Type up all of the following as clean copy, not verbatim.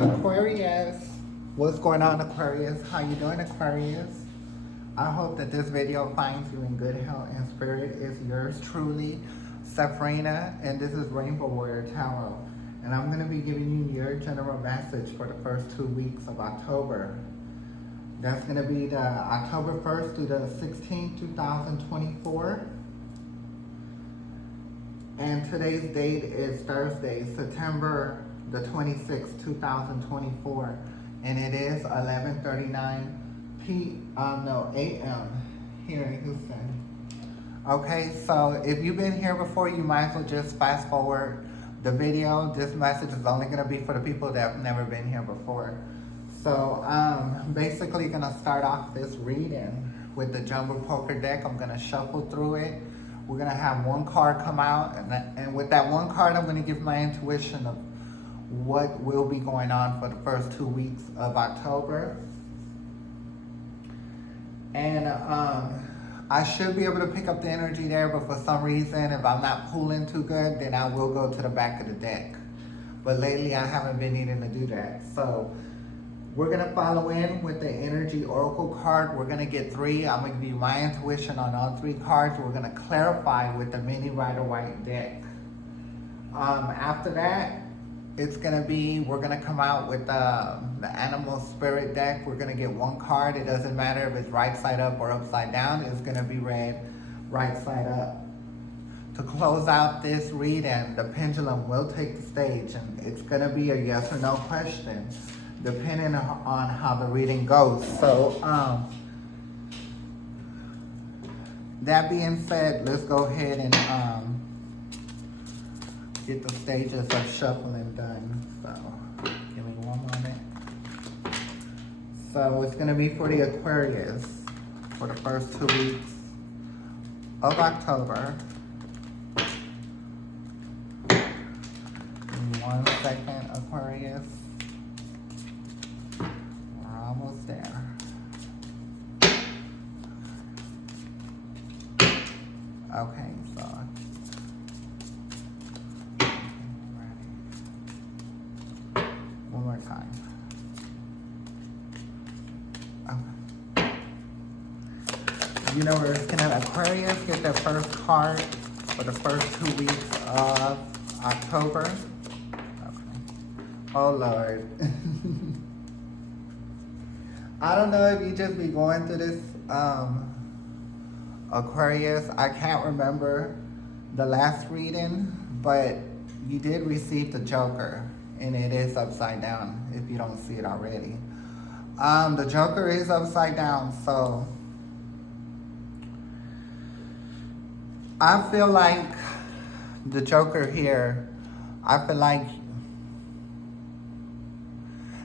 Aquarius, what's going on, Aquarius? How you doing, Aquarius? I hope that this video finds you in good health and spirit. It's yours truly, Sabrina, and this is Rainbow Warrior Tarot. And I'm going to be giving you your general message for the first 2 weeks of October. That's going to be the October 1st through the 16th, 2024. And today's date is Thursday, September the 26th, 2024. And it is 11:39 a.m. here in Houston. Okay, so if you've been here before, you might as well just fast forward the video. This message is only going to be for the people that have never been here before. So I'm basically going to start off this reading with the Jumbo Poker deck. I'm going to shuffle through it. We're going to have one card come out, and with that one card, I'm going to give my intuition of what will be going on for the first 2 weeks of October. And I should be able to pick up the energy there, but for some reason, if I'm not pulling too good, then I will go to the back of the deck. But lately, I haven't been needing to do that. So we're going to follow in with the Energy Oracle card. We're going to get 3. I'm going to give you my intuition on all 3 cards. We're going to clarify with the Mini Rider-Waite deck. After that, it's going to be, we're going to come out with the Animal Spirit deck. We're going to get 1 card. It doesn't matter if it's right side up or upside down. It's going to be read right side up. To close out this reading, the pendulum will take the stage, and it's going to be a yes or no question, depending on how the reading goes. So, that being said, let's go ahead and get the stages of shuffling done. So, give me one moment. So, it's going to be for the Aquarius for the first 2 weeks of October. Give me 1 second, Aquarius. Almost there. Okay, so one more time. Okay. Universe, can an Aquarius get their first card for the first 2 weeks of October? Okay. Oh Lord. I don't know if you just be going through this, Aquarius. I can't remember the last reading, but you did receive the Joker, and it is upside down if you don't see it already. The Joker is upside down, so I feel like the Joker here, I feel like,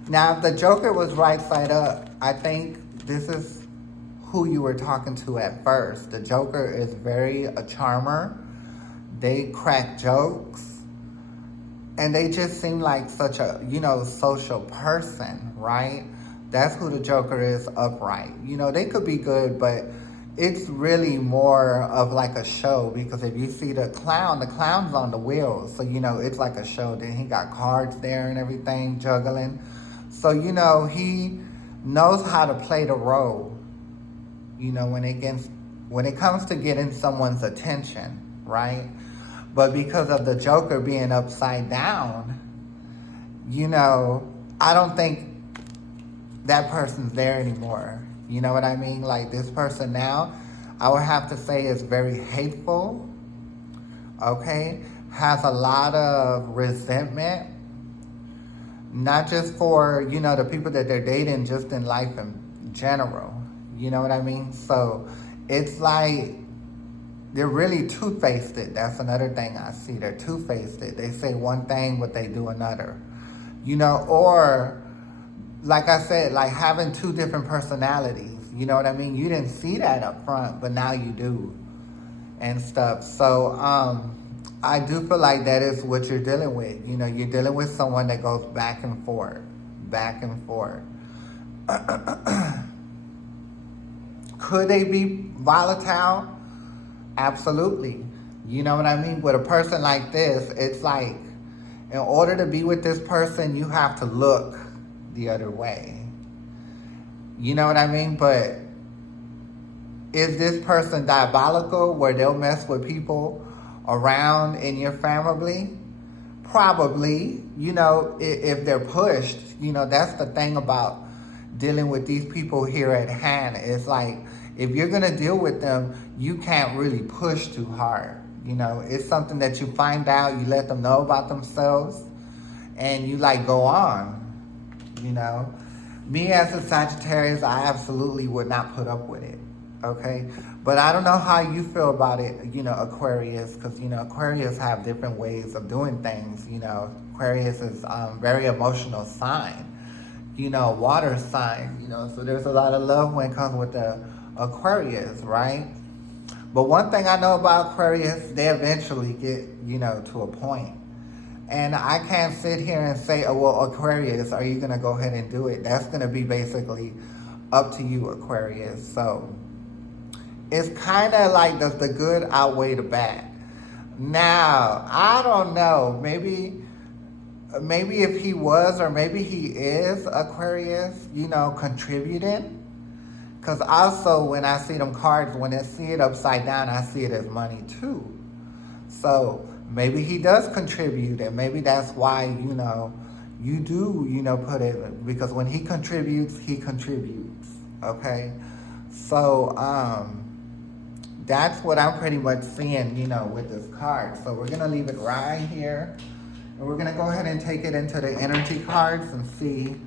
now if the Joker was right side up, I think this is who you were talking to at first. The Joker is very a charmer. They crack jokes. And they just seem like such a, social person, right? That's who the Joker is upright. They could be good, but it's really more of like a show, because if you see the clown's on the wheels. So, it's like a show. Then he got cards there and everything, juggling. So, he knows how to play the role, when it comes to getting someone's attention, right? But because of the Joker being upside down, I don't think that person's there anymore. You know what I mean? Like, this person now, I would have to say, is very hateful, okay? Has a lot of resentment, not just for, the people that they're dating, just in life in general. You know what I mean? So it's like they're really two-faced. That's another thing I see. They're two-faced. They say one thing, but they do another. Or like I said, like having 2 different personalities. You know what I mean? You didn't see that up front, but now you do and stuff. So I do feel like that is what you're dealing with. You're dealing with someone that goes back and forth, back and forth. Could they be volatile? Absolutely. You know what I mean? With a person like this, it's like In order to be with this person, you have to look the other way. You know what I mean? But is this person diabolical where they'll mess with people around in your family? Probably. You know, if they're pushed. You know, that's the thing about dealing with these people here at hand. It's like, if you're going to deal with them, you can't really push too hard. You know, it's something that you find out, you let them know about themselves, and you like go on, you know. Me as a Sagittarius, I absolutely would not put up with it, okay? But I don't know how you feel about it, you know, Aquarius, because, you know, Aquarius have different ways of doing things, you know. Aquarius is very emotional sign, you know, water sign, you know, so there's a lot of love when it comes with the Aquarius, right? But one thing I know about Aquarius, they eventually get, you know, to a point. And I can't sit here and say, oh, well, Aquarius, are you going to go ahead and do it? That's going to be basically up to you, Aquarius. So it's kind of like, does the good outweigh the bad? Now, I don't know. Maybe if he was, or maybe he is Aquarius, you know, contributing. Because also when I see them cards, when I see it upside down, I see it as money too. So maybe he does contribute, and maybe that's why, you know, you do, you know, put it, because when he contributes, okay? So that's what I'm pretty much seeing, you know, with this card. So we're going to leave it right here, and we're going to go ahead and take it into the energy cards and see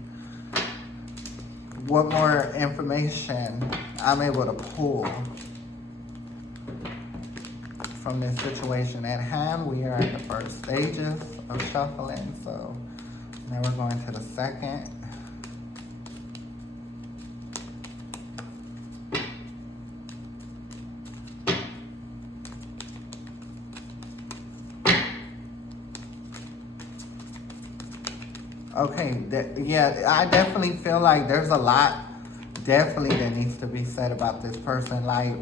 what more information I'm able to pull from this situation at hand. We are at the first stages of shuffling, so now we're going to the second. Okay, yeah, I definitely feel like there's a lot definitely that needs to be said about this person. Like,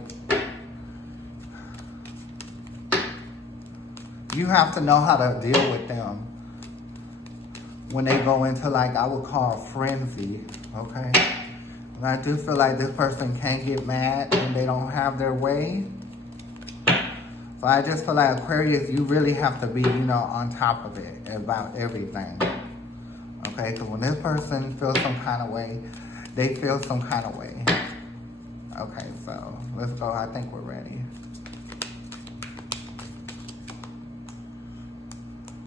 you have to know how to deal with them when they go into, like, I would call frenzy, okay? And I do feel like this person can get mad when they don't have their way. So I just feel like, Aquarius, you really have to be, you know, on top of it about everything. Okay, because when this person feels some kind of way, they feel some kind of way. Okay, so let's go. I think we're ready.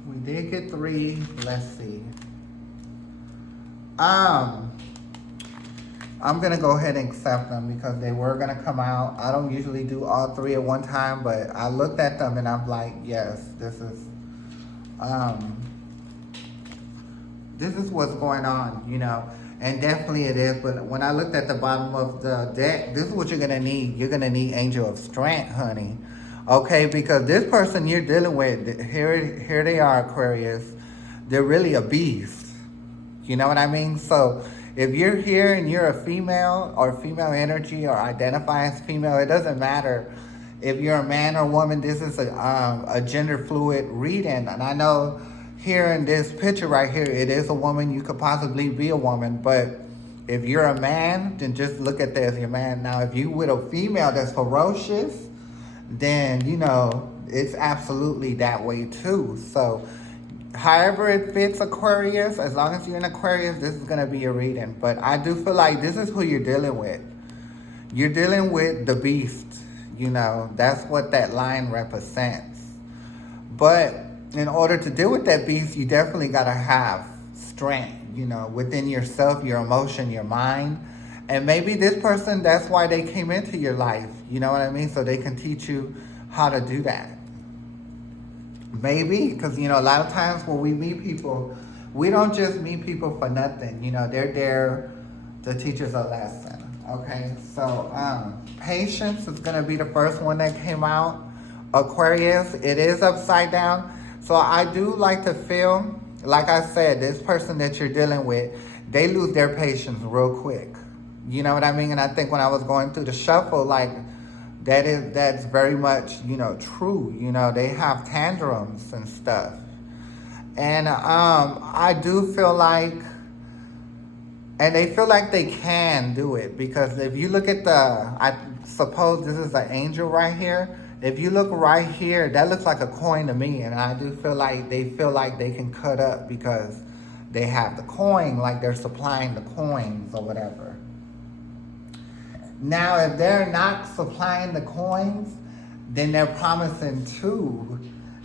We did get 3. Let's see. I'm gonna go ahead and accept them because they were gonna come out. I don't usually do all 3 at one time, but I looked at them and I'm like, yes, this is what's going on, you know, and definitely it is. But when I looked at the bottom of the deck, this is what you're going to need. You're going to need Angel of Strength, honey. Okay, because this person you're dealing with, here they are, Aquarius. They're really a beast. You know what I mean? So if you're here and you're a female or female energy or identify as female, it doesn't matter if you're a man or woman. This is a gender fluid reading. And I know here in this picture right here, it is a woman. You could possibly be a woman, but if you're a man, then just look at that as your man. Now, if you with a female that's ferocious, then, you know, it's absolutely that way too. So however it fits, Aquarius, as long as you're an Aquarius, this is going to be your reading. But I do feel like this is who you're dealing with. You're dealing with the beast, you know. That's what that line represents. But in order to deal with that beast, you definitely got to have strength, you know, within yourself, your emotion, your mind. And maybe this person, that's why they came into your life, you know what I mean? So they can teach you how to do that. Maybe, because, you know, a lot of times when we meet people, we don't just meet people for nothing. You know, they're there to teach us a lesson, okay? So patience is going to be the first one that came out. Aquarius, it is upside down. So I do like to feel, like I said, this person that you're dealing with, they lose their patience real quick. You know what I mean? And I think when I was going through the shuffle, like, that's very much, you know, true. You know, they have tantrums and stuff. And I do feel like, and they feel like they can do it, because if you look at I suppose this is an angel right here. If you look right here, that looks like a coin to me, and I do feel like they can cut up because they have the coin, like they're supplying the coins or whatever. Now, if they're not supplying the coins, then they're promising too.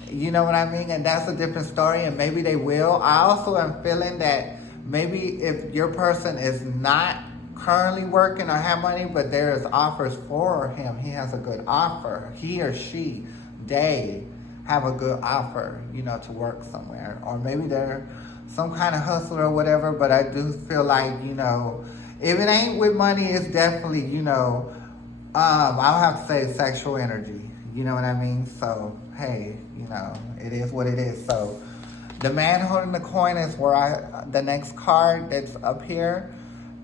You know what I mean? And that's a different story, and maybe they will. I also am feeling that maybe if your person is not currently working or have money, but there is offers for him, he has a good offer. He or she, they have a good offer, to work somewhere. Or maybe they're some kind of hustler or whatever, but I do feel like, if it ain't with money, it's definitely, I'll have to say sexual energy. You know what I mean? So, hey, it is what it is. So, the man holding the coin is the next card that's up here.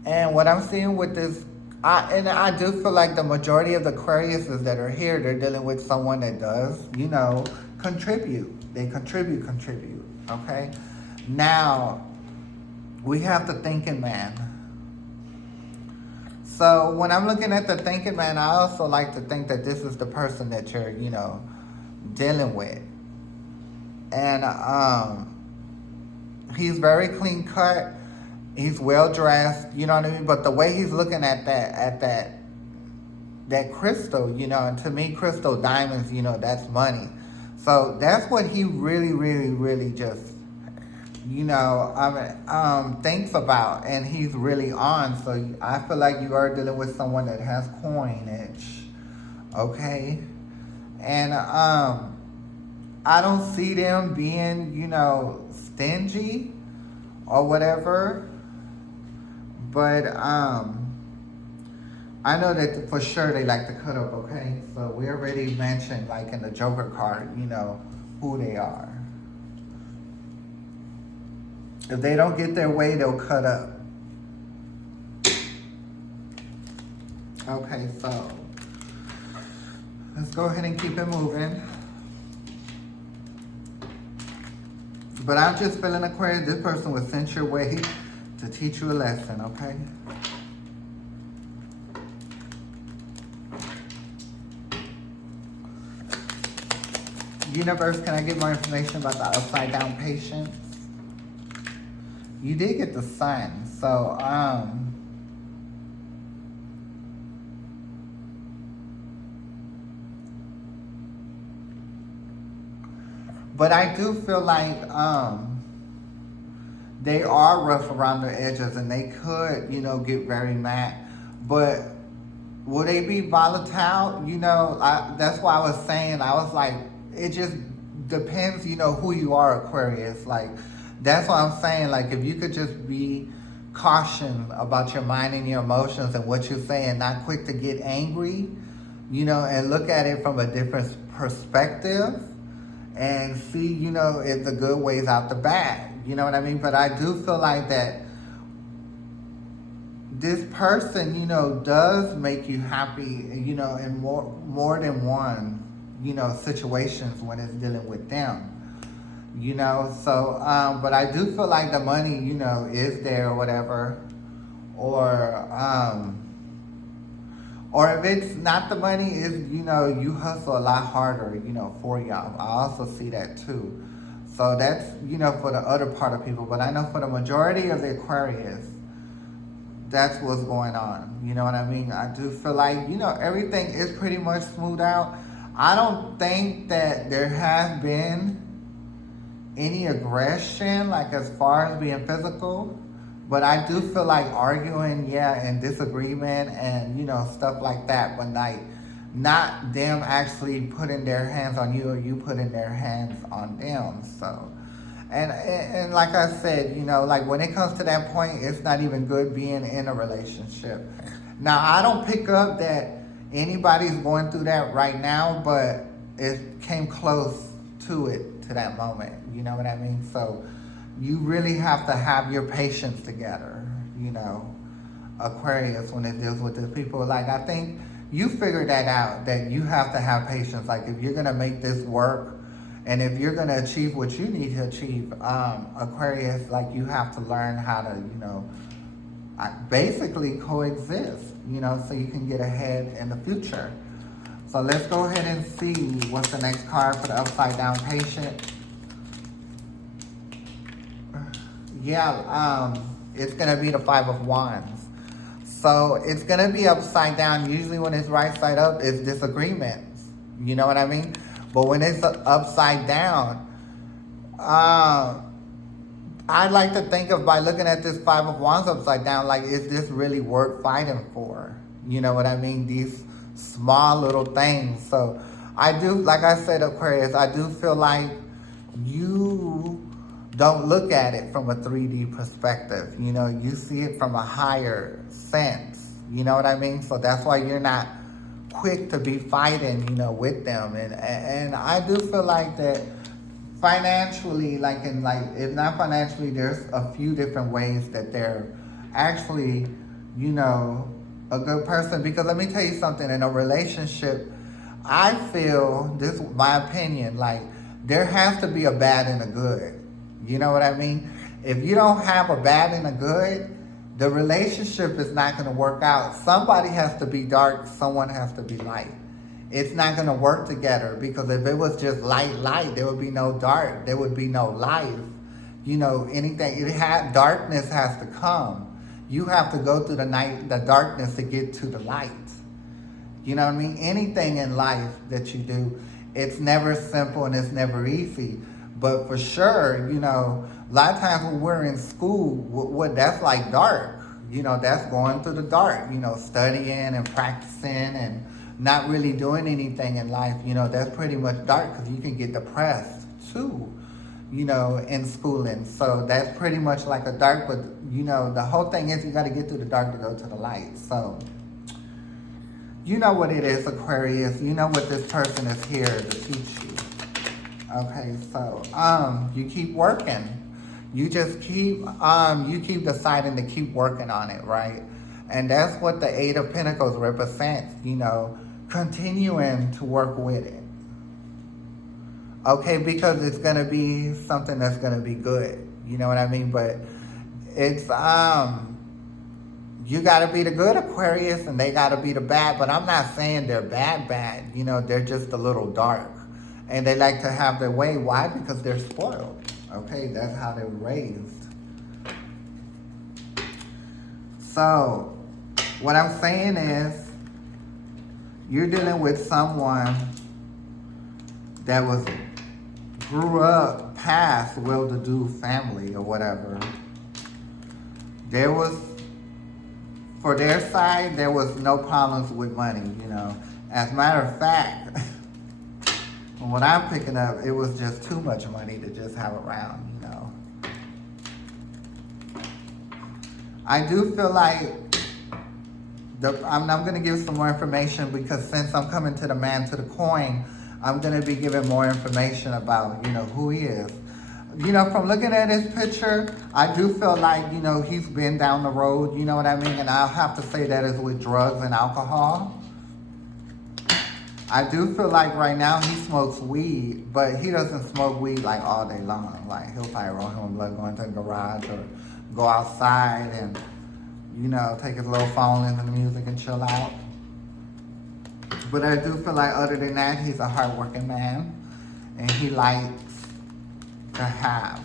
And what I'm seeing with this, I do feel like the majority of the Aquariuses that are here, they're dealing with someone that does, contribute. They contribute, okay? Now, we have the thinking man. So when I'm looking at the thinking man, I also like to think that this is the person that you're, dealing with. And he's very clean cut. He's well dressed, you know what I mean? But the way he's looking at that crystal, and to me, crystal diamonds, that's money. So that's what he really, really, really just, thinks about, and he's really on. So I feel like you are dealing with someone that has coinage, okay? And I don't see them being, stingy or whatever. But I know that for sure they like to cut up, okay? So we already mentioned, like in the Joker card, who they are. If they don't get their way, they'll cut up. Okay, so let's go ahead and keep it moving. But I'm just feeling, Aquarius, this person was sent your way to teach you a lesson, okay? Universe, can I get more information about the upside down patience? You did get the Sun, so but I do feel like they are rough around their edges, and they could, get very mad. But will they be volatile? That's why I was saying, I was like, it just depends, who you are, Aquarius. Like, that's what I'm saying. Like, if you could just be cautious about your mind and your emotions and what you say, and not quick to get angry, and look at it from a different perspective, and see, if the good weighs out the bad. You know what I mean? But I do feel like that this person, does make you happy, in more than one, situations when it's dealing with them. So, but I do feel like the money, is there or whatever. Or if it's not the money, is, you hustle a lot harder, for y'all. I also see that too. So that's, for the other part of people. But I know for the majority of the Aquarius, that's what's going on. You know what I mean? I do feel like, everything is pretty much smoothed out. I don't think that there has been any aggression, like as far as being physical. But I do feel like arguing, and disagreement and, stuff like that. But like, not them actually putting their hands on you or you putting their hands on them. So, and like I said, like when it comes to that point, it's not even good being in a relationship. Now, I don't pick up that anybody's going through that right now, but it came close to it, to that moment. You know what I mean? So, you really have to have your patience together, Aquarius, when it deals with the people. Like, I think you figured that out, that you have to have patience. Like, if you're going to make this work And if you're going to achieve what you need to achieve, Aquarius, like, you have to learn how to, basically coexist, so you can get ahead in the future. So let's go ahead and see what's the next card for the upside down patient. Yeah, it's going to be the Five of Wands. So it's going to be upside down. Usually when it's right side up, it's disagreements. You know what I mean? But when it's upside down, I like to think of, by looking at this Five of Wands upside down, like, is this really worth fighting for? You know what I mean? These small little things. So I do, like I said, Aquarius, I do feel like you don't look at it from a 3D perspective. You see it from a higher sense. You know what I mean? So that's why you're not quick to be fighting, with them. And I do feel like that financially, if not financially, there's a few different ways that they're actually, a good person. Because let me tell you something, in a relationship, I feel, this is my opinion, like, there has to be a bad and a good. You know what I mean? If you don't have a bad and a good, the relationship is not going to work out. Somebody has to be dark, someone has to be light. It's not going to work together, because if it was just light, there would be no dark. There would be no life. Anything, darkness has to come. You have to go through the darkness to get to the light. You know what I mean? Anything in life that you do, it's never simple and it's never easy. But for sure, a lot of times when we're in school, what that's like dark. That's going through the dark, studying and practicing and not really doing anything in life. That's pretty much dark, because you can get depressed too, in schooling. So that's pretty much like a dark, but, the whole thing is you got to get through the dark to go to the light. So, you know what it is, Aquarius. You know what this person is here to teach you. Okay, so you keep working. You just keep deciding to keep working on it, right? And that's what the Eight of Pentacles represents, continuing to work with it. Okay, because it's going to be something that's going to be good. You know what I mean? But it's, you got to be the good, Aquarius, and they got to be the bad. But I'm not saying they're bad. They're just a little dark. And they like to have their way. Why? Because they're spoiled. Okay, that's how they were raised. So, what I'm saying is, you're dealing with someone that grew up past well-to-do family or whatever. For their side, there was no problems with money, As a matter of fact, from what I'm picking up, it was just too much money to just have around, I do feel like, I'm going to give some more information, because since I'm coming to the man to the coin, I'm going to be giving more information about, who he is. From looking at his picture, I do feel like, he's been down the road, you know what I mean? And I'll have to say that is with drugs and alcohol. I do feel like right now he smokes weed, but he doesn't smoke weed like all day long. Like, he'll probably roll him a blood, go into the garage or go outside and, take his little phone, listen to music and chill out. But I do feel like other than that, he's a hardworking man, and he likes to have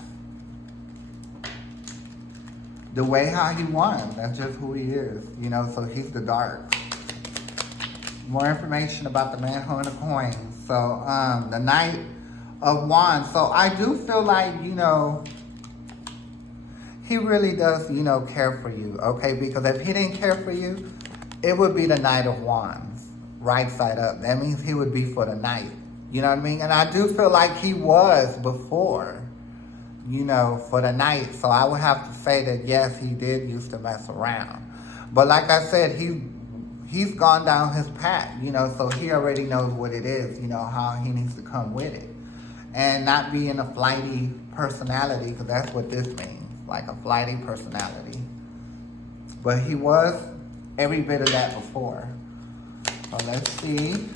the way how he won. That's just who he is, so he's the dark. More information about the man holding the coin. So, the Knight of Wands. So I do feel like, he really does, care for you, okay? Because if he didn't care for you, it would be the Knight of Wands, right side up. That means he would be for the Knight. You know what I mean? And I do feel like he was before, for the Knight. So I would have to say that, yes, he did used to mess around. But like I said, he's gone down his path, so he already knows what it is, how he needs to come with it. And not be in a flighty personality, because that's what this means, like a flighty personality. But he was every bit of that before. So let's see.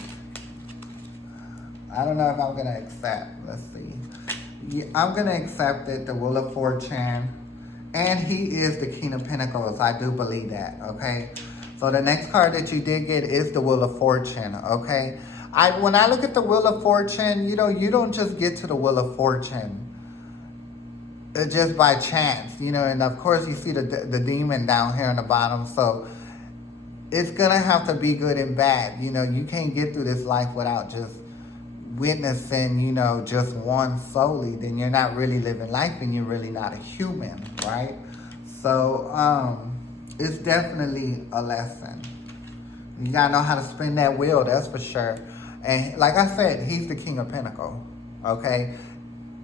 I don't know if I'm going to accept. Let's see. Yeah, I'm going to accept it, the Wheel of Fortune. And he is the King of Pentacles. I do believe that, okay? So the next card that you did get is the Wheel of Fortune, okay? When I look at the Wheel of Fortune, you know, you don't just get to the Wheel of Fortune just by chance, you know, and of course you see the demon down here on the bottom, so it's gonna have to be good and bad. You know, you can't get through this life without just witnessing, you know, just one solely. Then you're not really living life and you're really not a human, right? So it's definitely a lesson. You gotta know how to spin that wheel, that's for sure. And like I said, he's the King of Pentacles, okay?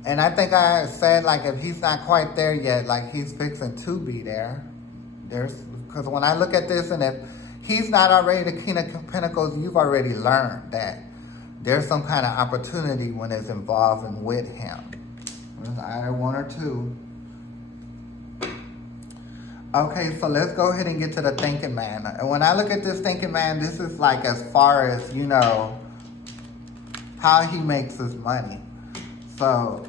And I think I said, like, if he's not quite there yet, like, he's fixing to be there. Because when I look at this, and if he's not already the King of Pentacles, you've already learned that there's some kind of opportunity when it's involving with him. It's either one or two. Okay, so let's go ahead and get to the thinking man. And when I look at this thinking man, this is like as far as, you know, how he makes his money. So,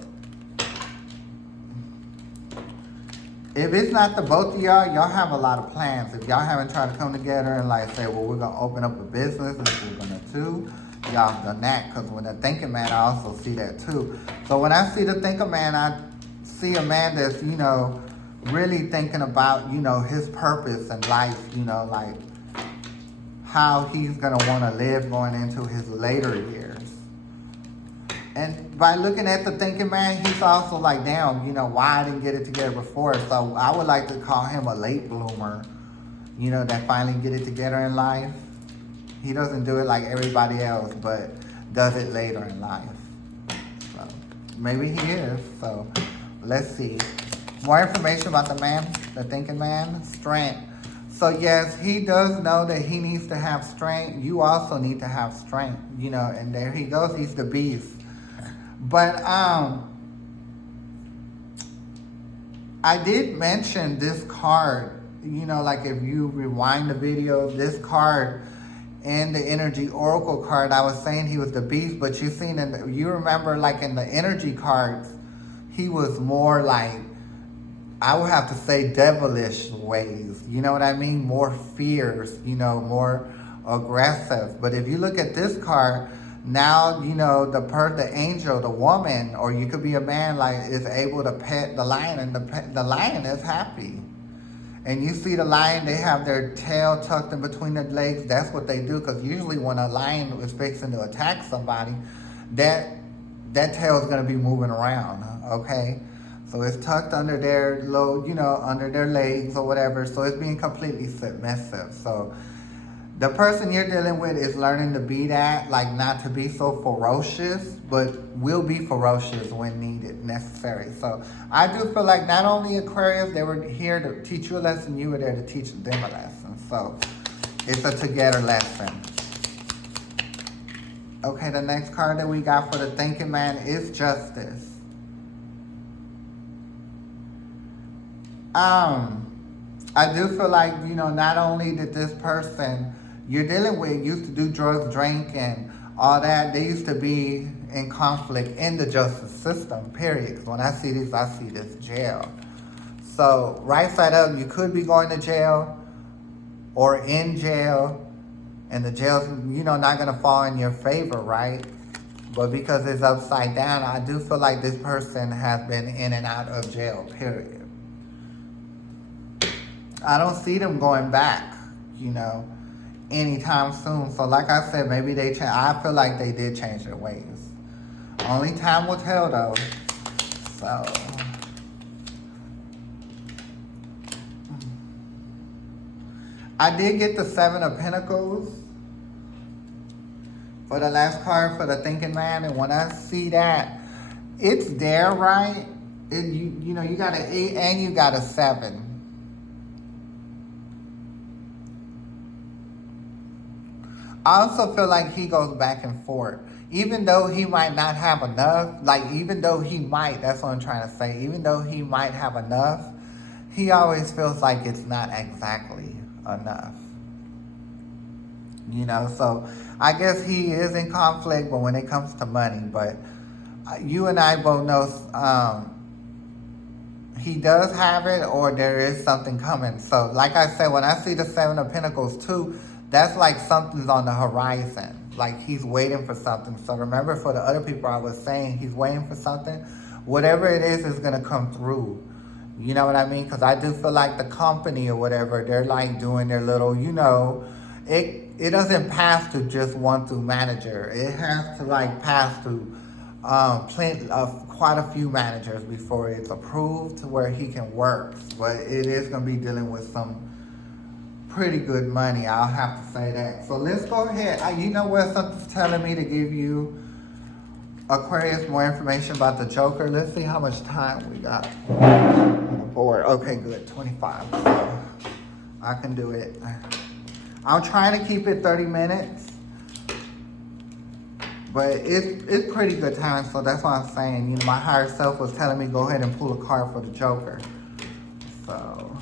if it's not the both of y'all, y'all have a lot of plans. If y'all haven't tried to come together and like say, well, we're going to open up a business, if we're going to do, y'all have done that. Because when the thinking man, I also see that too. So when I see the thinking man, I see a man that's, you know, really thinking about, you know, his purpose in life, you know, like how he's going to want to live going into his later years. And by looking at the thinking man, he's also like, damn, you know, why I didn't get it together before. So I would like to call him a late bloomer, you know, that finally get it together in life. He doesn't do it like everybody else, but does it later in life. So maybe he is. So let's see. More information about the man, the thinking man, strength. So yes, he does know that he needs to have strength. You also need to have strength, you know, and there he goes. He's the beast. But I did mention this card, you know, like if you rewind the video, this card and the energy oracle card, I was saying he was the beast, but you seen you remember like in the energy cards, he was more like, I would have to say devilish ways, you know what I mean? More fierce, you know, more aggressive. But if you look at this card, now, you know, the angel, the woman, or you could be a man, like, is able to pet the lion, and the lion is happy. And you see the lion, they have their tail tucked in between their legs. That's what they do, because usually when a lion is fixing to attack somebody, that tail is going to be moving around, okay? So it's tucked under their low, you know, under their legs or whatever. So it's being completely submissive. So the person you're dealing with is learning to be that, like not to be so ferocious, but will be ferocious when needed, necessary. So I do feel like not only Aquarius, they were here to teach you a lesson, you were there to teach them a lesson. So it's a together lesson. Okay, the next card that we got for the thinking man is justice. I do feel like, you know, not only did this person you're dealing with used to do drugs, drink, and all that, they used to be in conflict in the justice system, period. Because when I see this jail. So right side up, you could be going to jail or in jail, and the jail's, you know, not going to fall in your favor, right? But because it's upside down, I do feel like this person has been in and out of jail, period. I don't see them going back, you know, anytime soon. So like I said, maybe they change. I feel like they did change their ways. Only time will tell, though. So I did get the 7 of Pentacles for the last card for the thinking man. And when I see that, it's there, right? You know, you got an 8 and you got a 7. I also feel like he goes back and forth. Even though he might not have enough, like even though he might, that's what I'm trying to say, even though he might have enough, he always feels like it's not exactly enough. You know, so I guess he is in conflict, but when it comes to money, but you and I both know he does have it, or there is something coming. So like I said, when I see the Seven of Pentacles too, that's like something's on the horizon. Like he's waiting for something. So remember, for the other people I was saying, he's waiting for something. Whatever it is going to come through. You know what I mean? Because I do feel like the company or whatever, they're like doing their little, you know, it doesn't pass to just one through manager. It has to like pass through quite a few managers before it's approved to where he can work. But it is going to be dealing with some pretty good money, I'll have to say that. So let's go ahead. You know what? Something's telling me to give you, Aquarius, more information about the Joker. Let's see how much time we got on the board. Okay, good. 25. So I can do it. I'm trying to keep it 30 minutes. But it's pretty good time, so that's why I'm saying, you know, my higher self was telling me go ahead and pull a card for the Joker. So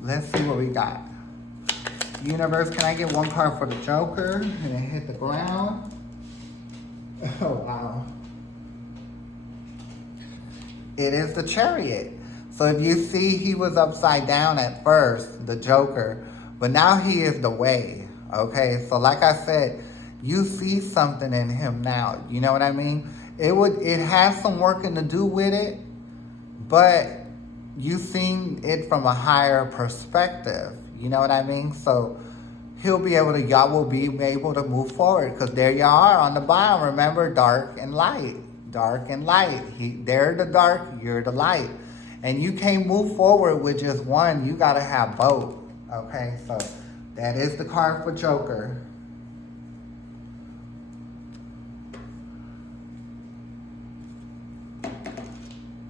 let's see what we got. Universe, can I get one card for the Joker? And then hit the ground. Oh, wow. It is the Chariot. So if you see, he was upside down at first, the Joker, but now he is the way. Okay, so like I said, you see something in him now. You know what I mean? It has some working to do with it, but you seen it from a higher perspective. You know what I mean? So y'all will be able to move forward, because there y'all are on the bottom. Remember, dark and light. Dark and light. They're the dark, you're the light. And you can't move forward with just one. You got to have both. Okay, so that is the card for Joker.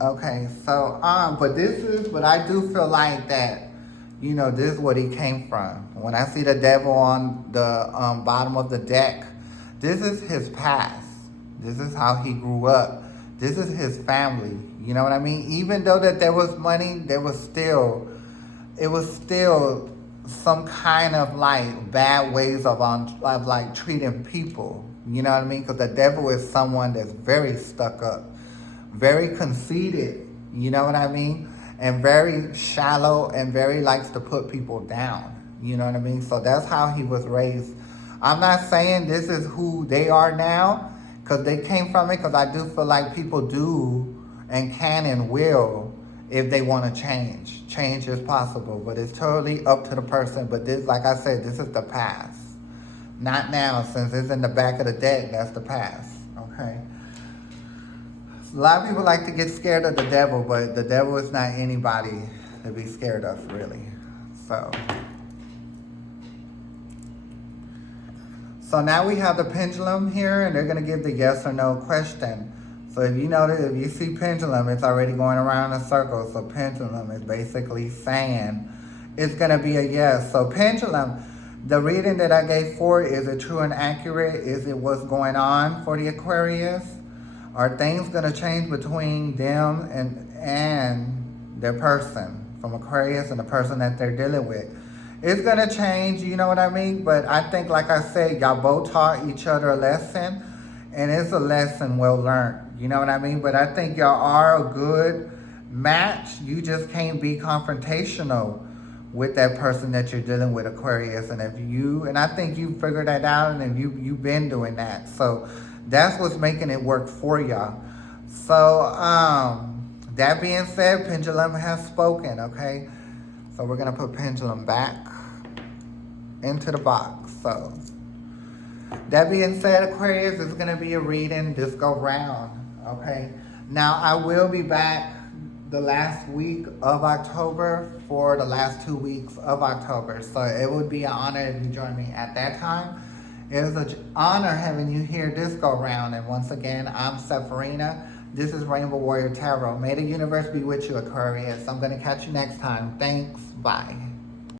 Okay, so, but I do feel like that, you know, this is what he came from. When I see the devil on the bottom of the deck, this is his past. This is how he grew up. This is his family. You know what I mean? Even though that there was money, it was still some kind of like bad ways of like treating people. You know what I mean? Because the devil is someone that's very stuck up, very conceited. You know what I mean? And very shallow, and very likes to put people down. You know what I mean? So that's how he was raised. I'm not saying this is who they are now, because they came from it, because I do feel like people do and can and will if they want to change. Change is possible, but it's totally up to the person. But this, like I said, this is the past. Not now, since it's in the back of the deck, that's the past, okay? A lot of people like to get scared of the devil, but the devil is not anybody to be scared of, really. So now we have the pendulum here, and they're going to give the yes or no question. So if you notice, if you see pendulum, it's already going around in a circle. So pendulum is basically saying it's going to be a yes. So pendulum, the reading that I gave for, is it true and accurate? Is it what's going on for the Aquarius? Are things going to change between them and their person from Aquarius and the person that they're dealing with? It's going to change, you know what I mean? But I think, like I said, y'all both taught each other a lesson, and it's a lesson well learned, you know what I mean? But I think y'all are a good match. You just can't be confrontational with that person that you're dealing with, Aquarius. And I think you figured that out, and you've been doing that. So that's what's making it work for y'all. So, that being said, pendulum has spoken, okay? So we're going to put pendulum back into the box. So that being said, Aquarius, is going to be a reading this go round, okay? Now, I will be back the last week of October for the last 2 weeks of October. So it would be an honor if you join me at that time. It is an honor having you here this go round. And once again, I'm Sephirina. This is Rainbow Warrior Tarot. May the universe be with you, Aquarius. I'm going to catch you next time. Thanks. Bye.